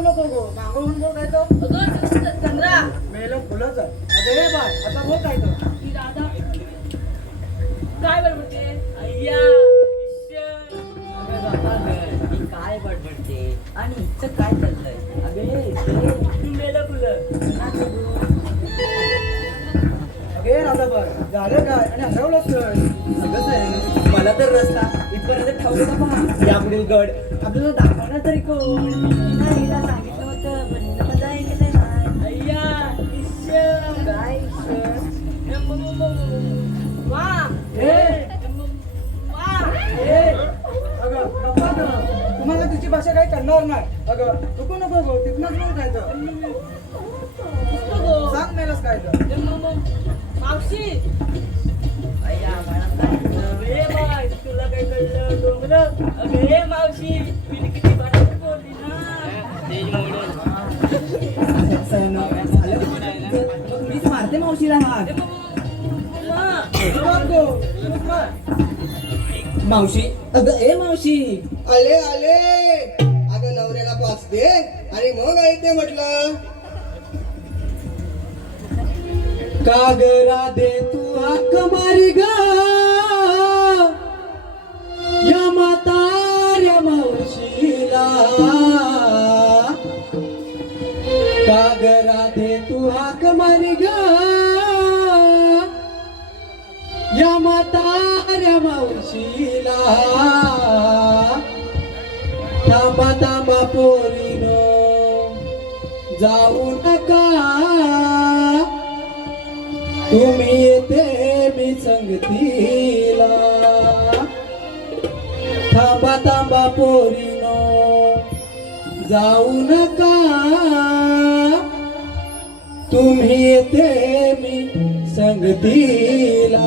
नको नको गो मागं म्हणून बोल काय तो. अगं चंद्रा. मेलं फुलंच अगं हे बाय आता बोल काय तो ही राधा काय बडबडते? अय्या. अगं बाबा गं, ही काय बडबडते? आणि हिचं काय चाललंय? अगं हे हे, तू मेलं फुलं. अगे बाय झालं काय आणि हरवलंच अगं सर मला तर रस्ता इथपर्यंत ठेवलेला पहा यापुढील गड आपल्याला दाखवणार तरी कोण हिला सांगितलं होतं पण मजा नाही. अय्या ईश्वर. काय ईश्वर? वा. ना. तुम्हाला तिची भाषा काही कळणार नाही अगं नको नको गो तिथनंच बोल काय तर. सांग मेलच काय तर मावशी. तुला काय कळलं? डोंगर? अगं ए मावशी मी किती बोलली ना. मीच मारते मावशीला. मावशी अगं ए मावशी. आले आले. अगं नवऱ्याला पाचते आणि मग ऐकते म्हटलं. कागरा राधे तू हाक मारी गा. या म्हाताऱ्या मावशीला. कागरा राधे तू हाक मारी गा. या म्हाताऱ्या मावशीला. थांबा थांबा पोरीनो जाऊ नका. तुम्ही येते मी संगतीला. थांबा थांबा पोरीनो जाऊ नका. तुम्ही येते मी संगतीला.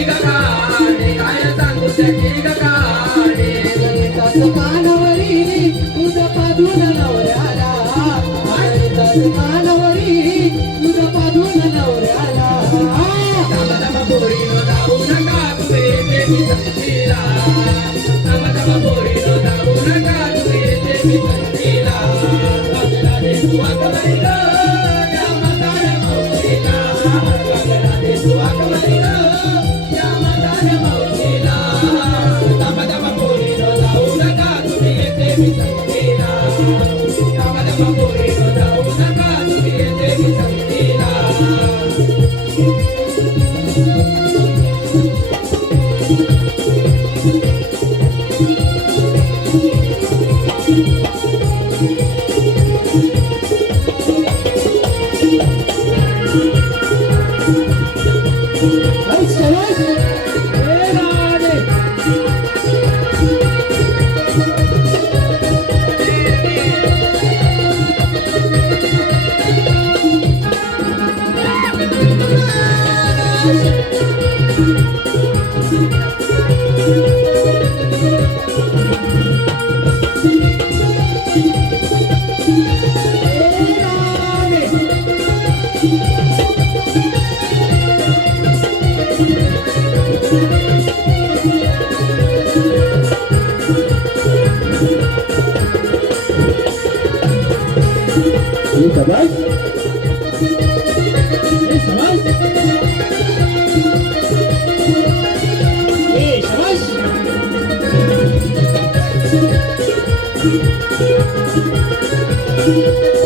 गणिताचं कानावरी तुझं पाधून नवऱ्याला. गणिताचं कानावरी पाधून नवऱ्याला. पोरीनो नका. पोरीनो नका. सचिनराव बघतात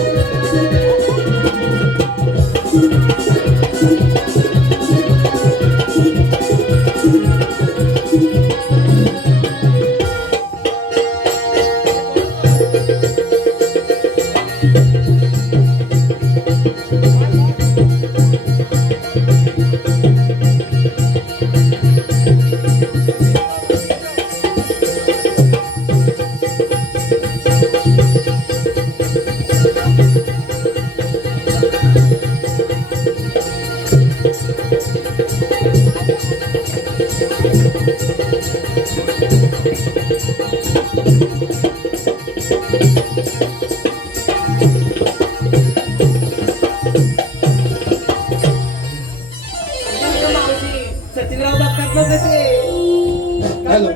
हॅलो.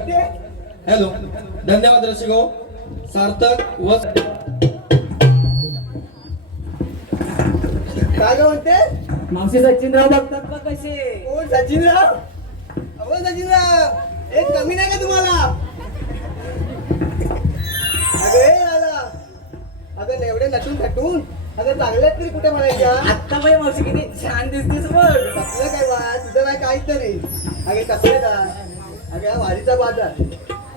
हॅलो. धन्यवाद रसिक सार्थक व काय म्हणते? मावशी सचिनराव बघतात मग कसे? कोण सचिनराव अहो सचिनराव एक कमी नाही का तुम्हाला? अगं एवढे नटून थटून. अगं चांगल्यात तरी कुठे म्हणायच्या? आता बाई मावशी किती छान दिसतेस बघ. कसलं काय वा तुझं काय काहीच तरी अगे कसलं काय अगे हा वारीचा बाजार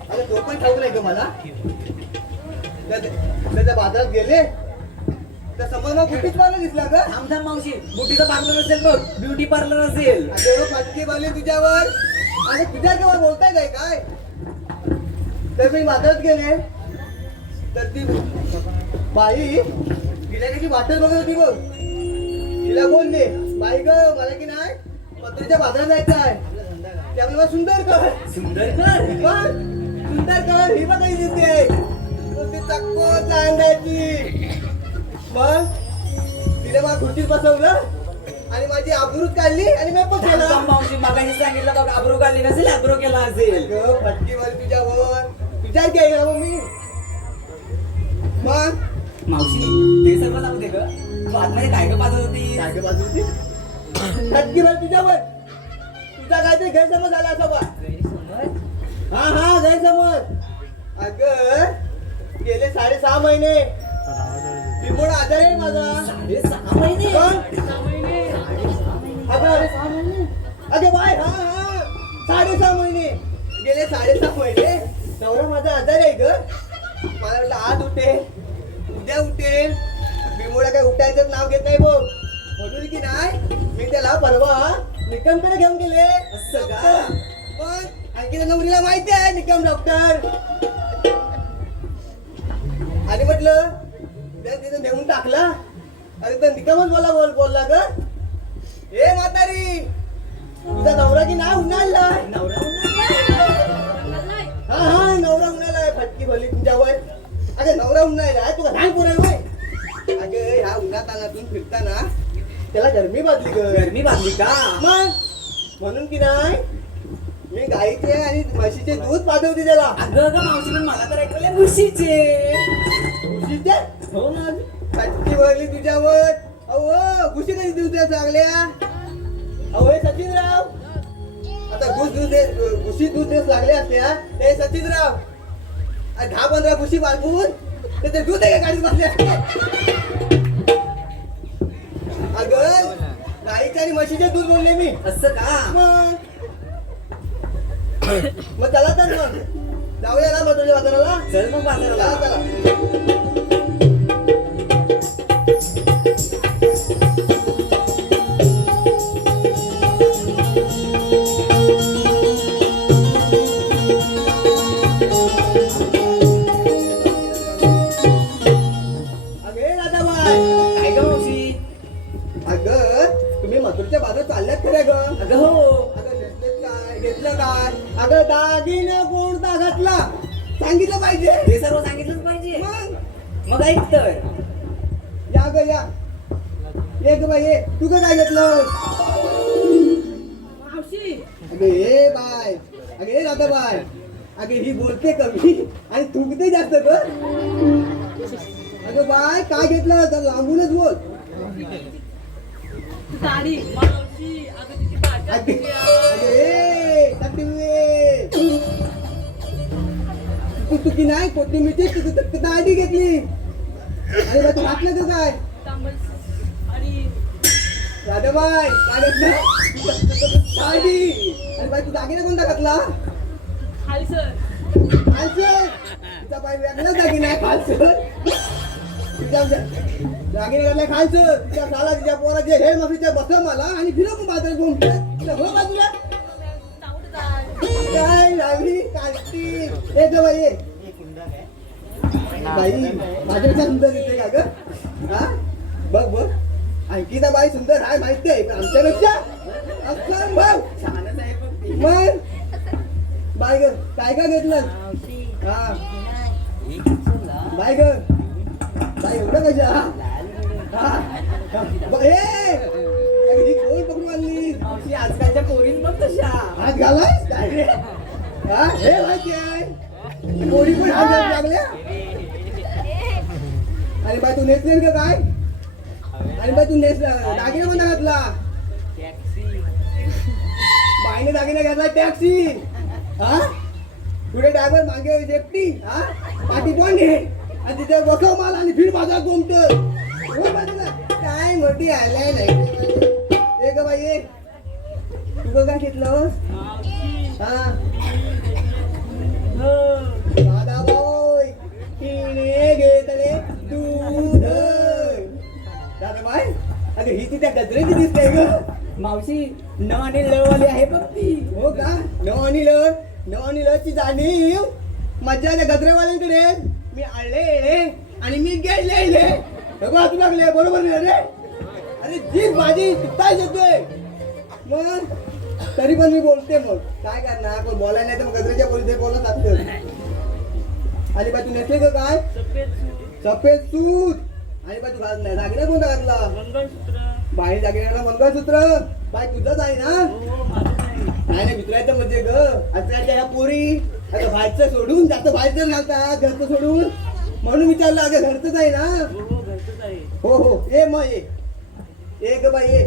अगं तो पण ठाऊक नाही ग मला. त्या- त्या त्या बाजारात गेले. त्या समोर मग कुठेच मला दिसला ग. थांब मावशी. बुटीचं पार्लर असेल बघ. ब्युटी पार्लर असेल. अगं फटके बाली तुझ्यावर. अरे तुझ्या केव्हा बोलताय काय काय? तर मी बाजारात गेले. तर ती बाई तिला कशी वाटत बघत होती बघ. तिला बोलले बाई ग मला की नाही पत्रीच्या बाजारात जायचं आहे. त्यामुळे मला सुंदर कर सुंदर कर सुंदर कर ही बघ कशी दिसते. नुसती चक्को चांदायची मग? तिने मला खुर्चीत बसवलं आणि माझी आबरूच काढली आणि मी पण केला. मावशी मागाशी सांगितलं बघ आब्रो काढली नसेल आब्रो केला असेल. फटकीवर तुझ्यावर. तुझ्याच घ्यायला मग मी. मावशी. ते सर्व जाऊ दे ग. तू आतमध्ये काय ग होती काय ग बाजू होती फटकीवर तुझ्यावर तुझा काहीतरी गैरसमज झाला असा बा. हा हा गैरसमज. अग गेले साडेसहा महिने. पिंपोड आजार आहे माझा. साडे सहा महिने. अगं अगे बाय हा हा. साडेसहा महिने. गेले साडेसहा महिने. नवरा माझा आजार आहे ग. मला वाटलं आज उठेल. उद्या उठेल. बिमोडा काय उठायचं नाव घेत नाही बघ म्हणून की नाही? मी त्याला परवा निकमकडे घेऊन गेले. असं का? पण आणखी त्या नवरीला माहिती आहे निकम डॉक्टर. आणि म्हटलं त्या तिथं नेऊन टाकला. अरे तर निकमच बोला बोल बोलला ग. ए म्हातारी तुझा नवरा की नाही उन्हाळलाय नवरा हा हा नवरा उन्हाळाय फटकी भरली तुझ्यावर. अगं नवरा उन्हाळाय तुला लहान पोर आहे अगं ह्या उन्हात तानातून फिरताना त्याला गरमी बाजली गरमी बांधली का? मग? म्हणून की नाही मी गाईचे आणि म्हशीचे दूध पाठवते त्याला. अगं ग मावशी पण मला तर ऐकले म्हशीचे. म्हशीचे? हो ना फटकी भरली तुझ्यावर. अहो घुशी कधी देऊ त्या चांगल्या अहो हे सचिनराव. आता घुस दूध घुशी दूध देत लागले असत्या. हे सचिनराव. दहा पंधरा घुशी बांधून ते दूध एका गाडीत बसले अगं गाईचे आणि म्हशीचे दूध बोलले मी. असं का? मग. मग चला तर मग. जाऊया ना मग तुझ्या बाजाराला. चल मग बाजाराला. चला. मग ऐक तर. या ग या. ये ग बाई ये. तू काय घेतलं अगं हे बाय. अगं हे राधा बाय. अगं ही बोलते कमी आणि थुंकते जास्त ग. अगं बाय काय घेतलं तर लांबूनच बोल. साडी. मावशी अगं तिची ए. तू चुकी नाही? कोथिंबीरची तू तू- तू दाढी घेतली. अरे बा तू घातलं तू काय राधाबाई काय घेतलं दाढी अरे बाई तू दागिना कोणता घातला? खालसर तुझा बाई वेगळाच दागिना आहे खालचं तुझ्या दागिने घातला खालचं तुझ्या साला तुझ्या पोराचे हे मग बसव मला आणि फिरव बाजारात घेऊन तुझ्या हो बाजूला. काय लावली कालती हे ग बाई बाई माझ्यापेक्षा सुंदर दिसते का ग? हा? बघ बघ. आणखी तर बाई सुंदर आहे माहिती आहे पण आमच्यापेक्षा असं बघ मग? बाय ग काय का घेतलं? हा. बाय ग. बाय एवढं कशा हा? ब- ए कोण मावशी आजकालच्या पोरीन पण तशा. हात घालाय काय रे हा हे माहिती आहे. पोरी पण हात घालून लागल्या? अरे बाय तू नेसलेस का काय? अरे बाय तू नेस दागिना कोणता घातला? बाईने दागिना घातला टॅक्सी. हा? पुढे ड्रायव्हर मागे जेपटी हा? पाठी पण घे आणि तिथे बसव माल आणि फिर माझा गोमट काय मोठी आलाय नाही ग बाई? ए. तू काय घेतलं. दादा बोय तिने घेतले दूध. दादा बाय अगं ही ती त्या गजरेची दिसते ग. मावशी न आणि ल वाली आहे बघ ती. हो का? न आणि ल न आणि ल ची जाणीव. मज्जा त्या गजरेवाल्यांकडे. मी आले आणि मी गेले लागले बरोबर नाही रे? अरे जीभ माझी काय येतोय. मग तरी पण मी बोलते मग. काय करणार? पण बोलायला नाही तर मग गजरेच्या बोलते बोलत असतं आणि बा तू नेसले का काय? सफेद सूट आणि बा तू घाल दागिना कोणता घातला? मंगळसूत्र. बाई दागिन्याला मंगळसूत्र. बाई तुझंच आहे ना? हो नाही नाही नाही विचारायचं म्हणजे ग. आजकालच्या ह्या पोरी. आता बाहेरचं सोडून जास्त बाहेरचं घालतात घरचं सोडून. म्हणून विचारलं अगं घरचंच आहे ना? हो हो आहे. हो हो. ये मग ये. ए ग बाई ए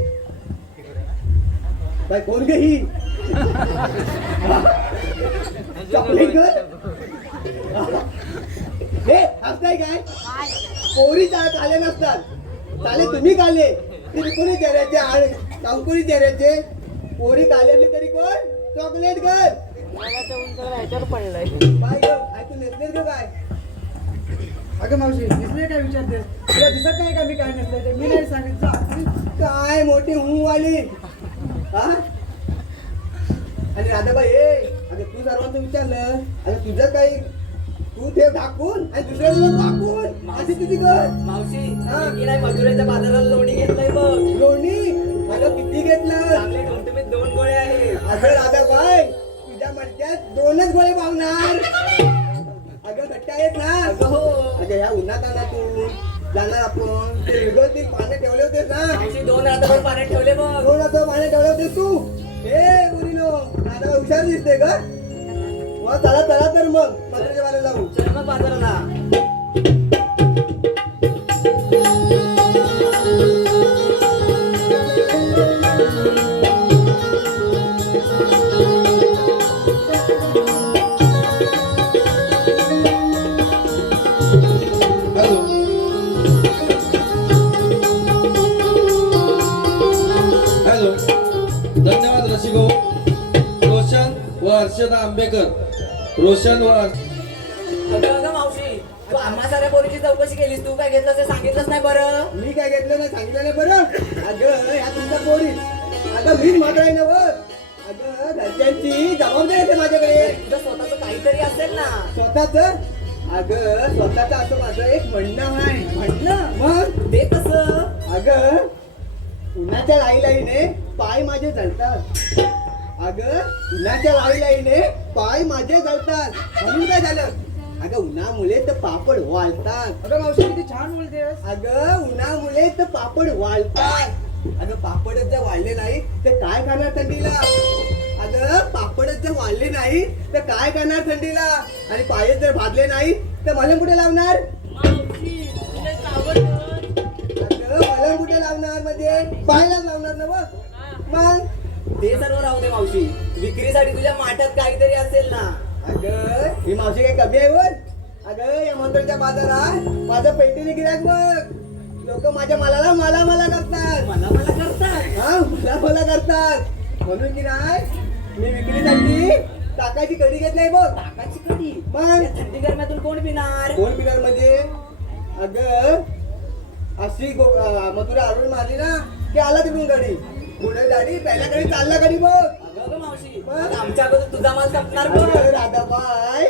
बाई कोण ग ही? चॉकलेट ग? हे असताय काय? पोरी चा- आले नसतात. चाले तुम्ही काले. तरी कोणी चेहऱ्याचे आणि कंकुरी चेहऱ्याचे? पोरी काले तरी कोण? चॉकलेट कर बाय ग काय तू ग काय अगं मावशी दिसले काय विचारते? तुला दिसत नाही का मी काय नसलं ते मी नाही सांगितलं काय मोठी हू आली हा? आणि राधाबाई ए अगं तू सर्वांचं विचारलं. अगं तुझं काही तू ते टाकून आणि दुसऱ्याला टाकून अशी तुझी कर? मावशी. मी नाही मधुराच्या बाजारात लोणी घेतलंय बघ. लोणी? अगं किती घेतलं? चांगले तुम्ही दोन गोळे आहे. अगं राधाबाई तुझ्या मडक्यात दोनच गोळे पावणार अगं घट्ट आहेत ना. हो. अगं ह्या उन्हात आला तू जाणार आपण. ते पाने ठेवले होतेस ना. दोन रात्रभर पाण्यात ठेवले बघ. कोण आता पाणी ठेवलं होते तू. हे मुलीनो आता हुशार दिसते का मग चला चला तर मग. मधुरेच्या बाला जाऊ. चल मग बाजाराला हर्षदा आंबेकर रोशन मावशी तू आम्हा साऱ्या पोरीची चौकशी केलीस. तू काय घेतलं ते सांगितलंच नाही बरं? मी काय घेतलं नाही सांगितलं नाही बरं? अगं ह्या तुमच्या पोरी. अगं मीच मात्र आहे ना बघ अगं घरच्यांची जबाबदारी येते माझ्याकडे. तुझं स्वतःच काहीतरी असेल ना. स्वतःच? अगं स्वतःच असं माझं एक म्हणणं आहे. मग? ते कसं? अगं उन्हाच्या लाईलाईने पाय माझे जळतात. अगं उन्हाच्या लाईलाईने पाय माझे जळतात. म्हणून काय झालं? अगं उन्हामुळे तर पापड वाळतात. अगं मावशी किती छान बोलतेस. अगं उन्हामुळे तर पापड वाळतात. अगं पापडच जर वाळले नाही तर काय करणार थंडीला? अगं पापडच जर वाळले नाही तर काय करणार थंडीला? आणि पायच जर भाजले नाही तर मला कुठे लावणार? अगं मला कुठे लावणार म्हणजे? पाहायलाच लावणार ना मग? मग? ते सर्व राहू दे मावशी. विक्रीसाठी तुझ्या माठात काहीतरी असेल ना. अगं ही मावशी काही कमी आहे वर? अगं या मंदिरच्या बाजारात माझं पेटीने गिरायक बघ लोक माझ्या मालाला मला मला करतात. मला मला करतात? हा मला मला करतात. म्हणून की नाही मी विक्रीसाठी टाकायची कडी घेत नाही बघ. ताकाची कधी मग? थंडी गरम्यातून कोण पिणार? दोन पिलरमध्ये अगं अशी मथुरा आडून मारली ना की आला तिकडून गाडी पुढे गाडी पहिल्या गाडी चालला अगं मावशी मग? आता आमच्या अगोदर तुझा माल संपणार बघ. राधाबाई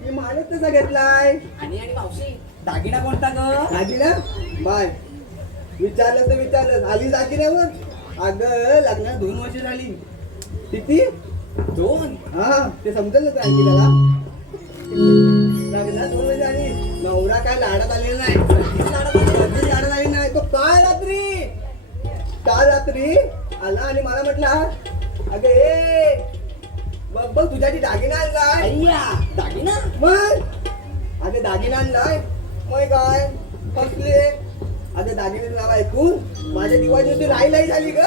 मी मालच तसा घेतलाय. आणि आणि मावशी दागिना कोणता ग? आजी ना बाय. विचारलं तर विचारलं. आली मग अगं लग्नाला दोन वर्ष झाली. किती? दोन? हा ते समजेल ना आणखी त्याला? लग्नाला दोन वर्ष झाली. नवरा काय लाडात आलेला नाही. लाडात आली? कधीच लाडात आली नाही. तो काल रात्री काल रात्री आला आणि मला म्हटला अगं ए बघ बघ तुझ्याची दागिना आणलाय. अय्या दागिना? मग? अगं दागिना आणलाय. मग काय? फसले अगं दागिन्याचं नाव ऐकून माझ्या दिवाळी होती राई लाई झाली ग.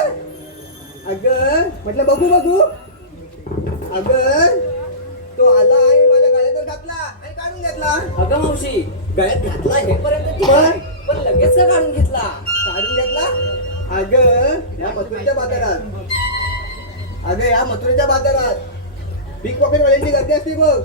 अगं म्हटलं बघू बघू. अगं तो आला आणि माझ्या गळ्यात घातला आणि काढून घेतला. अगं मावशी गळ्यात घातला हे पर्यंत ठीक पण? आहे. पण लगेच का काढून घेतला? काढून घेतला? अगं या मथुरेच्या बाजारात. अगं या मथुरेच्या बाजारात. बिग पॉकेट वाल्यांची गर्दी असते बघ.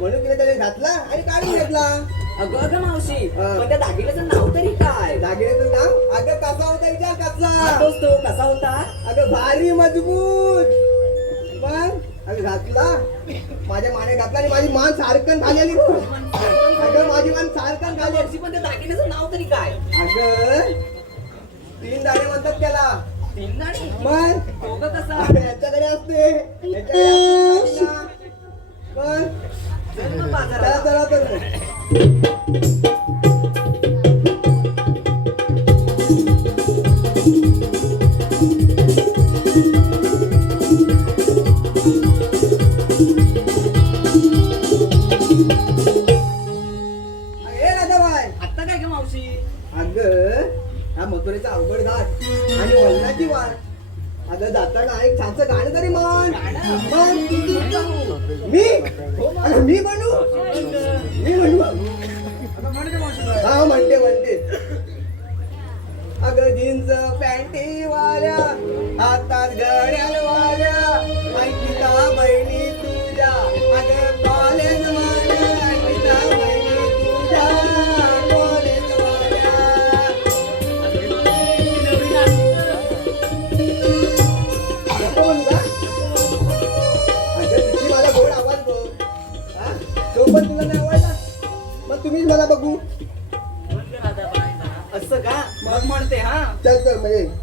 म्हणून तिने त्याने घातला आणि काढून घेतला. अगं अगं मावशी. पण त्या दागिन्याचं नाव तरी काय? दागिन्याचं नाव? अगं कसा होता विचार कसला तोच तो? कसा होता? अगं भारी मजबूत. मग अगं घातला. माझ्या माने घातला आणि माझी मान सारखन खाली बघ. अगं माझी मान खाली मावशी पण त्या दागिन्याचं नाव तरी काय? अगं तीन दाढी म्हणतात त्याला. तीन दाढी मग? कसं? याच्याकडे असते. याच्याकडे पण चला चला तर também.